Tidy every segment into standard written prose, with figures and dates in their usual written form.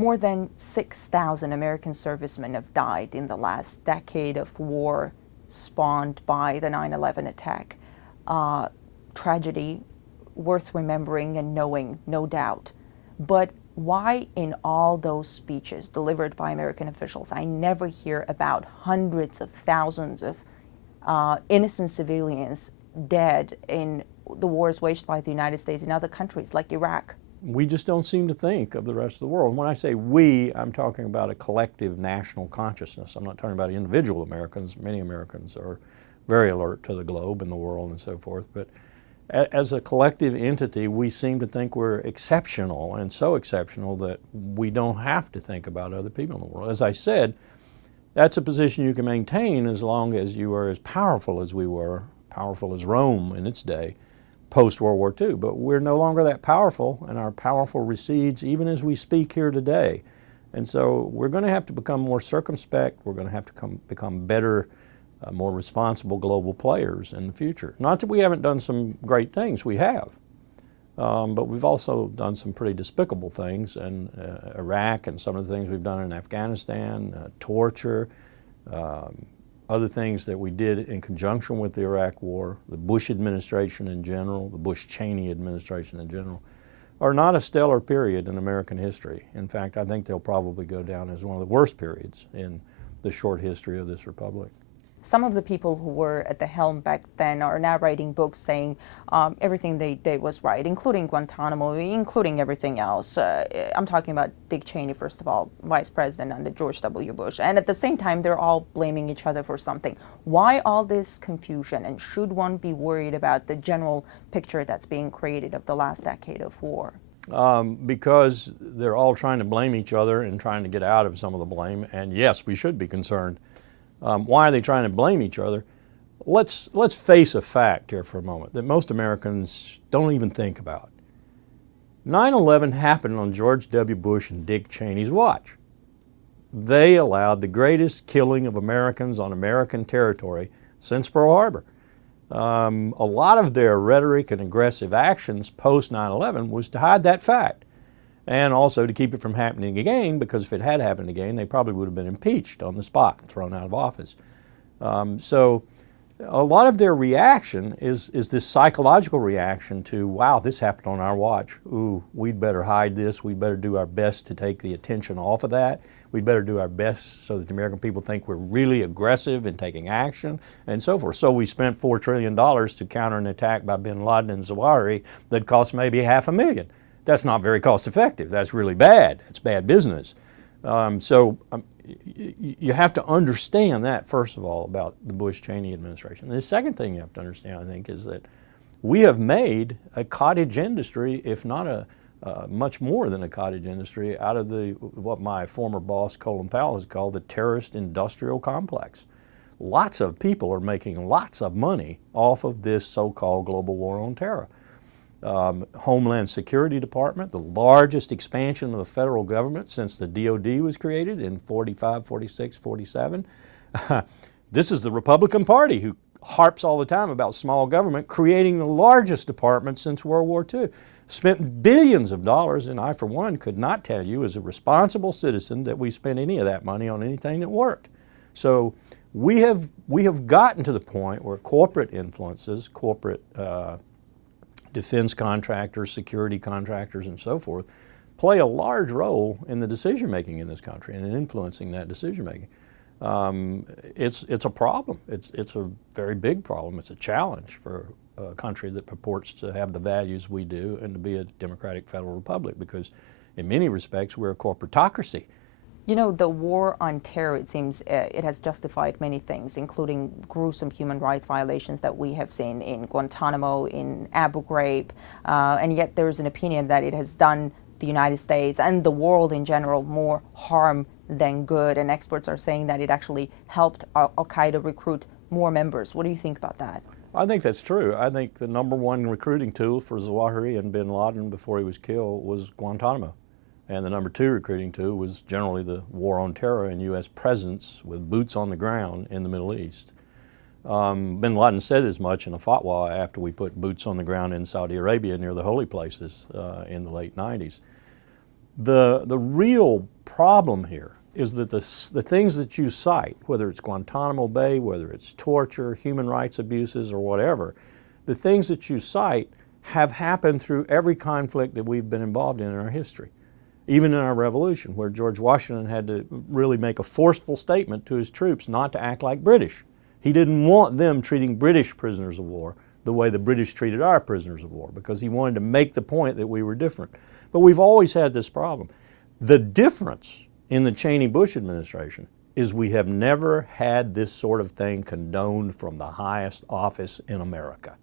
More than 6,000 American servicemen have died in the last decade of war spawned by the 9/11 attack. Tragedy worth remembering and knowing, no doubt. But why in all those speeches delivered by American officials, I never hear about hundreds of thousands of innocent civilians dead in the wars waged by the United States in other countries like Iraq? We just don't seem to think of the rest of the world. When I say we, I'm talking about a collective national consciousness. I'm not talking about individual Americans. Many Americans are very alert to the globe and the world and so forth. But as a collective entity, we seem to think we're exceptional, and so exceptional that we don't have to think about other people in the world. As I said, that's a position you can maintain as long as you are as powerful as we were, powerful as Rome in its day, post-World War II. But we're no longer that powerful, and our powerful recedes even as we speak here today. And so we're going to have to become more circumspect. We're going to have to become better, more responsible global players in the future. Not that we haven't done some great things, we have. But we've also done some pretty despicable things in Iraq, and some of the things we've done in Afghanistan, torture, other things that we did in conjunction with the Iraq War, the Bush administration in general, the Bush-Cheney administration in general, are not a stellar period in American history. In fact, I think they'll probably go down as one of the worst periods in the short history of this republic. Some of the people who were at the helm back then are now writing books saying everything they did was right, including Guantanamo, including everything else. I'm talking about Dick Cheney, first of all, vice president under George W. Bush. And at the same time, they're all blaming each other for something. Why all this confusion? And should one be worried about the general picture that's being created of the last decade of war? Because they're all trying to blame each other and trying to get out of some of the blame. And yes, we should be concerned. Why are they trying to blame each other? Let's face a fact here for a moment that most Americans don't even think about. 9/11 happened on George W. Bush and Dick Cheney's watch. They allowed the greatest killing of Americans on American territory since Pearl Harbor. A lot of their rhetoric and aggressive actions post 9/11 was to hide that fact, and also to keep it from happening again, because if it had happened again, they probably would have been impeached on the spot and thrown out of office. So a lot of their reaction is this psychological reaction to, wow, this happened on our watch. Ooh, we'd better hide this. We'd better do our best to take the attention off of that. We'd better do our best so that the American people think we're really aggressive in taking action and so forth. So we spent $4 trillion to counter an attack by bin Laden and Zawahari that cost maybe $500,000. That's not very cost effective. That's really bad. It's bad business. You have to understand that, first of all, about the Bush-Cheney administration. The second thing you have to understand, I think, is that we have made a cottage industry, if not a much more than a cottage industry, out of what my former boss, Colin Powell, has called the terrorist industrial complex. Lots of people are making lots of money off of this so-called global war on terror. Homeland Security Department, the largest expansion of the federal government since the DOD was created in 45, 46, 47. This is the Republican Party who harps all the time about small government, creating the largest department since World War II. Spent billions of dollars, and I, for one, could not tell you as a responsible citizen that we spent any of that money on anything that worked. So we have gotten to the point where corporate influences, corporate defense contractors, security contractors, and so forth, play a large role in the decision-making in this country and in influencing that decision-making. It's a problem. It's a very big problem. It's a challenge for a country that purports to have the values we do and to be a democratic federal republic, because in many respects we're a corporatocracy. You know, the war on terror, it seems, it has justified many things, including gruesome human rights violations that we have seen in Guantanamo, in Abu Ghraib, and yet there is an opinion that it has done the United States and the world in general more harm than good, and experts are saying that it actually helped Al-Qaeda recruit more members. What do you think about that? I think that's true. I think the #1 recruiting tool for Zawahari and bin Laden before he was killed was Guantanamo. And the #2 recruiting tool was generally the war on terror and U.S. presence with boots on the ground in the Middle East. Bin Laden said as much in a fatwa after we put boots on the ground in Saudi Arabia near the holy places in the late 90s. The real problem here is that the things that you cite, whether it's Guantanamo Bay, whether it's torture, human rights abuses, or whatever, the things that you cite have happened through every conflict that we've been involved in our history. Even in our revolution, where George Washington had to really make a forceful statement to his troops not to act like British. He didn't want them treating British prisoners of war the way the British treated our prisoners of war, because he wanted to make the point that we were different. But we've always had this problem. The difference in the Cheney-Bush administration is we have never had this sort of thing condoned from the highest office in America.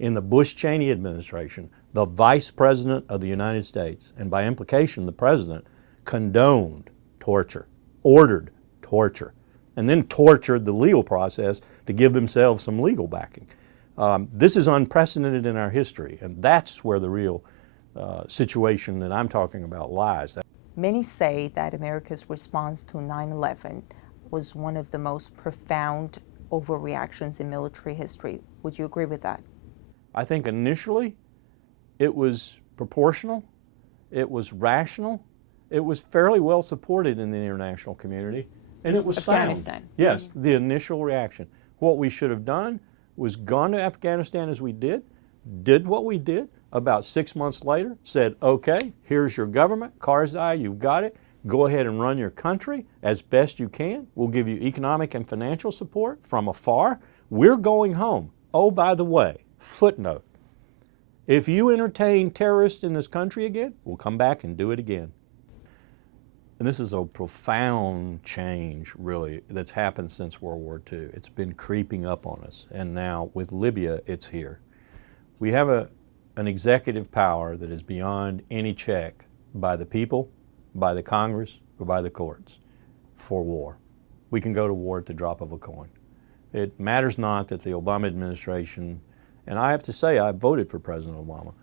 In the Bush-Cheney administration, the Vice President of the United States, and by implication the President, condoned torture, ordered torture, and then tortured the legal process to give themselves some legal backing. This is unprecedented in our history, and that's where the real situation that I'm talking about lies. Many say that America's response to 9/11 was one of the most profound overreactions in military history. Would you agree with that? I think initially it was proportional, it was rational, it was fairly well supported in the international community, and it was Afghanistan. sound. Yes, the initial reaction. What we should have done was gone to Afghanistan as we did what we did. About 6 months later, said, okay, here's your government, Karzai, you've got it. Go ahead and run your country as best you can. We'll give you economic and financial support from afar. We're going home. Oh, by the way, footnote, if you entertain terrorists in this country again, we'll come back and do it again. And this is a profound change, really, that's happened since World War II. It's been creeping up on us, and now with Libya, it's here. We have an executive power that is beyond any check by the people, by the Congress, or by the courts for war. We can go to war at the drop of a coin. It matters not that the Obama administration, and I have to say I voted for President Obama,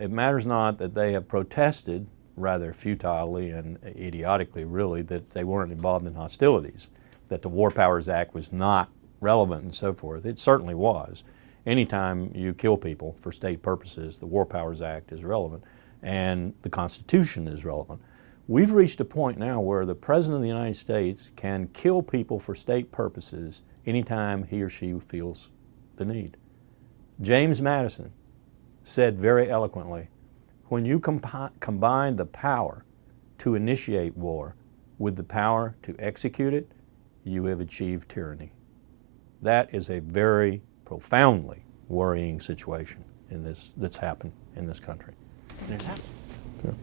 it matters not that they have protested rather futilely and idiotically, really, that they weren't involved in hostilities, that the War Powers Act was not relevant and so forth. It certainly was. Anytime you kill people for state purposes, the War Powers Act is relevant and the Constitution is relevant. We've reached a point now where the President of the United States can kill people for state purposes anytime he or she feels the need. James Madison said very eloquently, when you combine the power to initiate war with the power to execute it, you have achieved tyranny. That is a very profoundly worrying situation in this, that's happened in this country. And it happened. Sure.